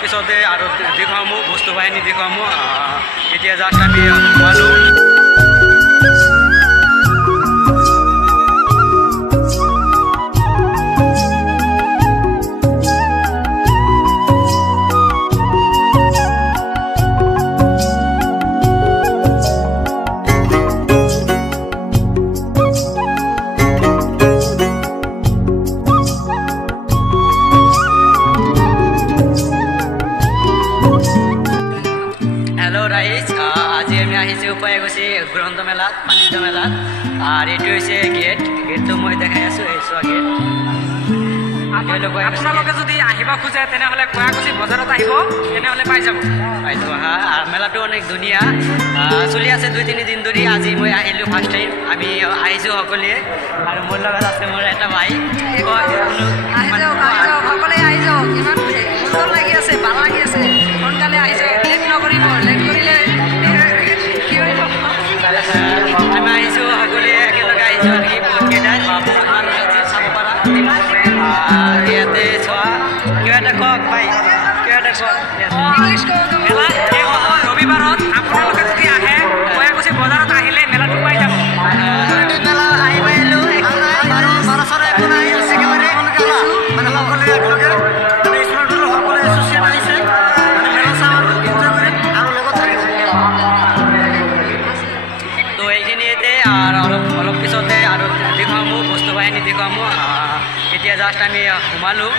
পিছতে আৰু দেখুৱাম বস্তু বাহিনী দেখুৱাম এতিয়া জাষ্ট আমি সোমালোঁ আজি আমি আহিছোঁ পাইগৈছি গ্ৰন্থমেলাত বাণিজ্য মেলাত আৰু এইটো হৈছে গেটটো মই দেখাই আছোঁ এই চোৱা গেট আপোনালোকে যদি আহিব খোজে তেনেহ'লে কুৱাকুছি বজাৰত আহিব তেনেহ'লে পাই যাব মেলাটো অনেক ধুনীয়া চলি আছে 2-3 দিন ধৰি আজি মই আহিলোঁ ফাৰ্ষ্ট টাইম আমি আহিছোঁ সকলোৱে আৰু মোৰ লগত আছে মোৰ এটা ভাই সকলোৱে আহি যাওক ইমান সুন্দৰ লাগি আছে ভাল লাগি আছে সোনকালে আহিছে লেট নকৰিব লেট কৰিলে আমি আহিছোঁ সকলোৱে একেলগে আহিছোঁ আমি বহুতকেইটাই চাব পাৰা ইয়াতে চোৱা কিবা এটা কওক ভাই কিবা এটা কওক মেলা শেষ হ'ব ৰবিবাৰত আপোনালোকে যদি আহে কুৱাকুছি বজাৰত আহিলে মেলাটো পাই যাব মেলা আহিব আহিলোঁ বাৰচৰ একো নাই একেবাৰে মানে সকলোৱে একেলগে স্কুলটোৰ সকলোৱে এছ'চিয়েট আহিছে মানে মেলা চাম আৰু এনজয় কৰিম আৰু লগত থাকিম তো এইখিনিতে আৰু অলপ পিছতে আৰু দেখুৱাম বস্তু বাহিনী দেখুৱাম এতিয়া জাষ্ট আমি সোমালোঁ